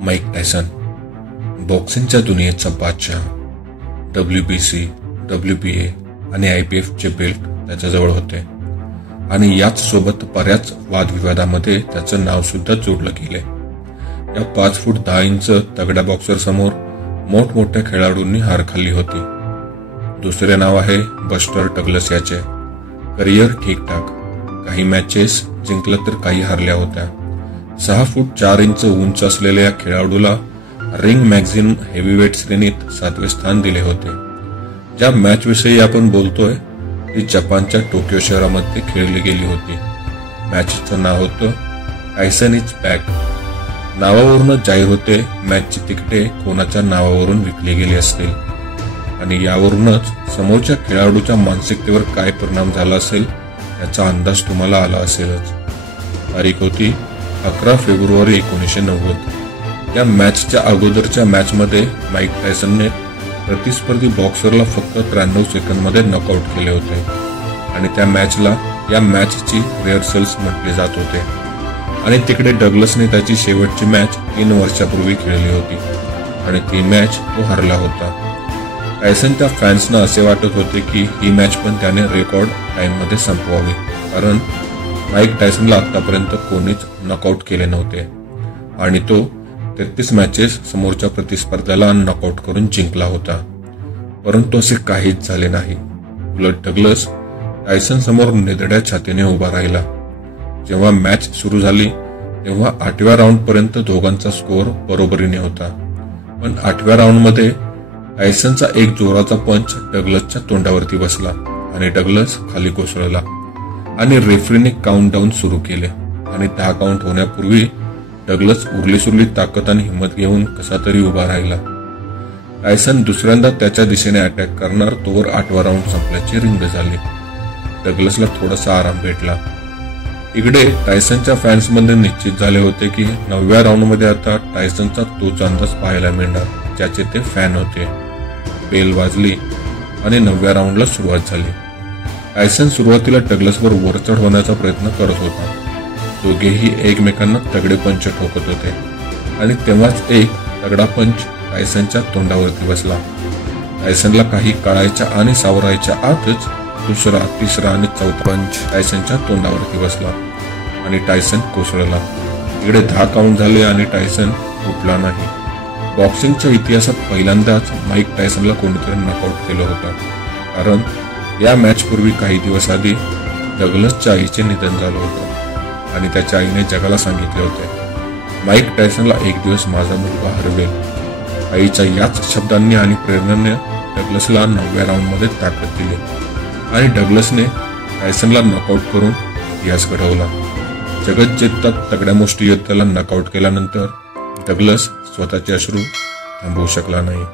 Mic Tyson, बॉक्सिंगच्या दुनियेचा बादशाह. WBC, WBA आणि IBFचे belt त्याच्याजवळ होते आणि याच सोबत बऱ्याच वादविवादामध्ये त्याचं नाव सुद्धा जोडलं गेले. या 5 फूट 10 इंच तगड्या बॉक्सर समोर मोठमोठ्या खेळाडूंनी हार खाल्ली होती. दुसरे नाव आहे बस्टर डग्लस याचे. करिअर ठीकठाक, काही मॅचेस जिंकल्या तर काही हारल्या होत्या. 6 फूट 4 इंच उंच असलेल्या या खेळाडूला रिंग मॅगझिन हेवीवेट श्रेणीत 7वे स्थान दिले होते. ज्या मॅच विषयी आपण बोलतोय ती जपानच्या टोकियो शहरामध्ये खेळली गेली होती. मॅचचं नाव होतं टायसन इज बॅक. नावावरूनच जाहीर होते मॅचची तिकिटे कोणाच्या नावावरून विकली गेली असतील आणि यावरूनच समोरच्या खेळाडूच्या मानसिकतेवर काय परिणाम झाला असेल याचा अंदाज तुम्हाला आला असेलच. तारीख होती 11 फेब्रुवारी 1990. या मॅचच्या अगोदरच्या मॅचमध्ये माईक टायसनने प्रतिस्पर्धी बॉक्सरला फक्त 93 सेकंदमध्ये नॉकआउट केले होते आणि त्या मॅचला या मॅचची रिहर्सल्स म्हटले जात होते. आणि तिकडे डग्लसने त्याची शेवटची मॅच 3 वर्षापूर्वी खेळली होती आणि ती मॅच तो हरला होता. टायसनच्या फॅन्सना असे वाटत होते की ही मॅच पण त्याने रेकॉर्ड टाइममध्ये संपवावी, कारण माईक टायसनला आतापर्यंत कोणीच नॉकआउट केले नव्हते आणि तो 33 मॅचेस समोरच्या प्रतिस्पर्ध्याला नॉकआउट करून जिंकला होता. परंतु असे काहीच झाले नाही. उलट डग्लस टायसन समोर निधड्या छातीने उभा राहिला. जेव्हा मॅच सुरू झाली तेव्हा 8व्या राऊंड पर्यंत दोघांचा स्कोअर बरोबरीने होता. पण 8व्या राऊंडमध्ये टायसनचा एक जोराचा पंच डग्लसच्या तोंडावरती बसला आणि डग्लस खाली कोसळला आणि रेफरीने काउंटडाऊन सुरू केले आणि 10 काउंट होण्यापूर्वी डग्लस उरलीसुरली ताकद आणि हिंमत घेऊन कसा तरी उभा राहिला. टायसन दुसऱ्यांदा त्याच्या दिशेने अटॅक करणार तोवर 8वा राऊंड संपल्याची रिंग झाली. डग्लसला थोडासा आराम भेटला. इकडे टायसनच्या फॅन्समध्ये निश्चित झाले होते की 9व्या राऊंडमध्ये आता टायसनचा तोच अंदाज पाहायला मिळणार ज्याचे ते फॅन होते. बेल वाजली आणि 9व्या राऊंडला सुरुवात झाली. टायसन सुरुवातीला डग्लसवर वरचढ होण्याचा प्रयत्न करत होता. दोघेही एकमेकांना तगडे पंच ठोकत होते आणि तेव्हाच एक तगडा पंच टायसनच्या तोंडावरती बसला. टायसनला काही कळायच्या आणि सावरायच्या आतच दुसरा, तिसरा आणि चौथा पंच टायसनच्या तोंडावरती बसला आणि टायसन कोसळला. इकडे 10 काउंट झाले आणि टायसन उठला नाही. बॉक्सिंगच्या इतिहासात पहिल्यांदाच माईक टायसनला कोणीतरी नॉकआउट केलं होतं, कारण या मॅच पूर्वी काही दिवस आधी डग्लसच्या आईचे निधन झालं होतं आणि त्याच्या आईने जगाला सांगितले होते, माईक टायसनला एक दिवस माझा मुलगा हरवेल. आईच्या याच शब्दांनी आणि प्रेरणेने डग्लसला 9व्या राऊंडमध्ये ताकद दिली आणि डग्लसने टायसनला नॉकआउट करून इतिहास घडवला. जगत जिंकतात तगड्या मुष्टियोद्ध्याला नॉकआउट केल्यानंतर डग्लस स्वतःचे अश्रू थांबवू शकला नाही.